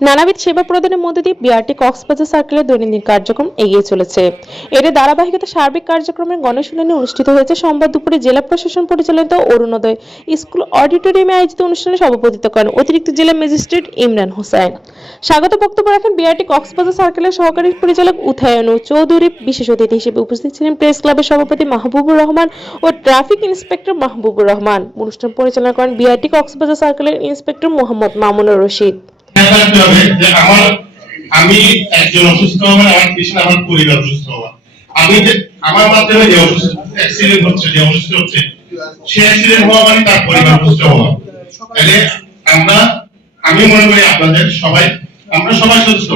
নানাবিধ সেবা প্রদানের মধ্যে দিয়ে বিআরটি কক্সবাজার সার্কেলের দৈনন্দিন কার্যক্রম এগিয়ে চলেছে। এর ধারাবাহিকতা সার্বিক কার্যক্রমের গণশুনানি অনুষ্ঠিত হয়েছে সোমবার দুপুরে জেলা প্রশাসন পরিচালিত অরুণোদয় স্কুল অডিটোরিয়ামে আয়োজিত অনুষ্ঠানে সভাপতিত্ব করেন অতিরিক্ত জেলা ম্যাজিস্ট্রেট ইমরান হোসেন। স্বাগত বক্তব্য রাখেন বিআরটি কক্সবাজার সার্কেলের সহকারী পরিচালক উথায়নু চৌধুরী। বিশেষ অতিথি হিসেবে উপস্থিত ছিলেন প্রেস ক্লাবের সভাপতি মাহবুবুর রহমান ও ট্রাফিক ইন্সপেক্টর মাহবুবুর রহমান। অনুষ্ঠান পরিচালনা করেন বিআরটি কক্সবাজার সার্কেলের ইন্সপেক্টর মোহাম্মদ মামুনুর রশিদ। খেয়াল হবে যে আমার, আমি একজন অসুস্থ হবেন আমার পিছনে আমার পরিবার অসুস্থ হওয়া আমি যে, আমার মাধ্যমে যে অসুস্থ অ্যাক্সিডেন্ট হচ্ছে, যে অসুস্থ হচ্ছে, সে অ্যাক্সিডেন্ট হওয়া মানে তার পরিবার অসুস্থ হওয়া। তাহলে আমরা, আমি মনে করি আপনাদের সবাই, আমরা সবাই সুস্থ।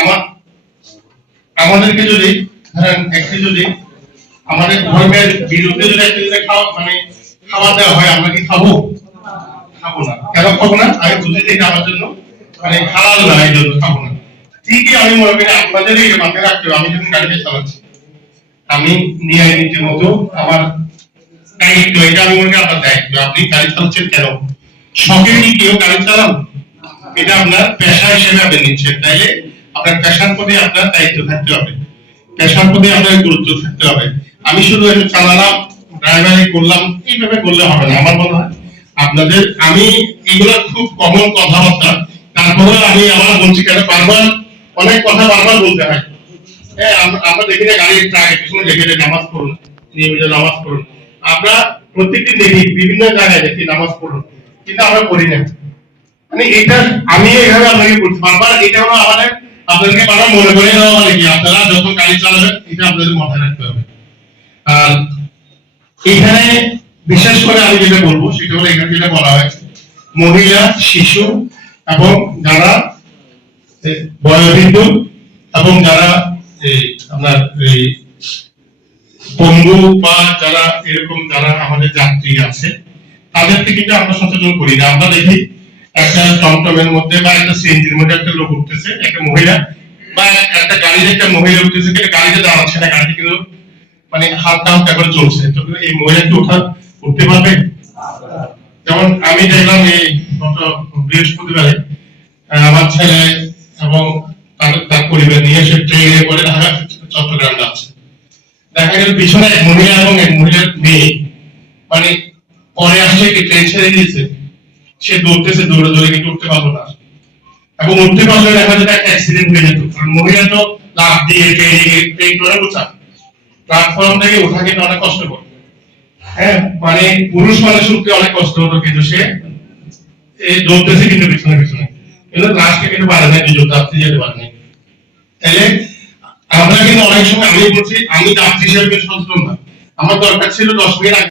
আমার, আমাদেরকে যদি, ধরেন একটি যদি আমাদের ধর্মের বিরুদ্ধে যদি একটি যদি খাওয়া মানে খাওয়া দেওয়া হয়, আমরা কি খাব? খাব না। কেন খাব না? আমি বুঝে দিই আমার জন্য। মানে হালাল না, এই জন্য খাব না। ঠিকই আমি মনে করি আপনাদের এই মাথায় রাখতে আমি যখন গাড়িতে চালাচ্ছি। আমি নিয়ে নীতির মতো আমার দায়িত্ব, এটা আমি মনে করি আপনার দায়িত্ব। আপনি গাড়ি চালাচ্ছেন কেন? শখে কি কেউ গাড়ি চালান? এটা আপনার পেশা হিসেবে আপনি নিচ্ছেন। তাইলে আপনার পেশার প্রতি আপনার দায়িত্ব থাকতে হবে। পেশার প্রতি আপনার গুরুত্ব থাকতে হবে। আমি শুধু একটু চালালাম, ড্রাইভারি করলাম, এইভাবে করলে হবে না, আমার মনে হয়। আপনাদের, আমি এগুলো খুব কমন কথাবার্তা। তারপরে আমি আমার বলছি কেন? বারবার, অনেক কথা বারবার বলতে হয়। হ্যাঁ আমরা দেখি না গাড়ির দেখে নামাজ পড়ুন, নিয়মিত নামাজ পড়ুন। আমরা দেখি, বিভিন্ন জায়গায় দেখি নামাজ পড়ুন, কিন্তু আমরা পড়ি না। মানে এটা আমি আপনাকে বলছি, বারবার এটা হলো আমাদের আপনাদেরকে বারবার মনে করে দেওয়া মানে কি? আপনারা যখন গাড়ি চালাবেন, এটা আপনাদের মাথায় রাখতে হবে। আর এখানে বিশেষ করে আমি যেটা বলব, সেটা হলো এখানে যেটা বলা হয়েছে, মহিলা, শিশু এবং বয়োবৃদ্ধ এবং যারা আপনার এই পঙ্গু বা যারা এরকম যারা আমাদের যাত্রী আছে, তাদেরকে কিন্তু আমরা সচেতন করি না আমরা দেখি একটা টমটমের মধ্যে বা একটা সিএনজির মধ্যে একটা লোক উঠতেছে, একটা মহিলা, বা একটা গাড়িতে একটা মহিলা উঠতেছে, কিন্তু গাড়িতে দাঁড়াচ্ছে না, গাড়িতে কিন্তু মানে হালকা হালকা করে চলছে। তো এই মহিলাকে ওঠা উঠতে পারবে? যেমন আমি দেখলাম এই গত বৃহস্পতিবারে আমার ছেলে এবং তার তার পরিবার নিয়ে সে ট্রেনে করে ঢাকা থেকে চট্টগ্রাম যাচ্ছে দেখা গেল পিছনে এক মহিলা এবং এক মহিলার মেয়ে। মানে পরে আসছে কি ট্রেন ছেড়ে দিয়েছে? সে দৌড়তেছে, দৌড়ে দৌড়ে কিন্তু উঠতে পারল না। এবং উঠতে পারলে দেখা যেত একটা অ্যাক্সিডেন্ট হয়ে যেত। কারণ মহিলা তো লাভ দিয়ে ট্রেন করে বোঝা প্ল্যাটফর্ম থেকে ওঠা কিন্তু অনেক কষ্ট হ্যাঁ মানে পুরুষ মানুষ উঠতে অনেক কষ্ট হতো, কিন্তু সে দৌড়তেছে কিন্তু পিছনে পিছনে। কিন্তু লাস্টে কিন্তু পারে না নিজে যাত্রী যেতে পারে না তাহলে অনেক সময় আমি বলছি, আমি যাত্রী হিসেবে সচেতন না। আমার দরকার ছিল দশ মিনিট আগে।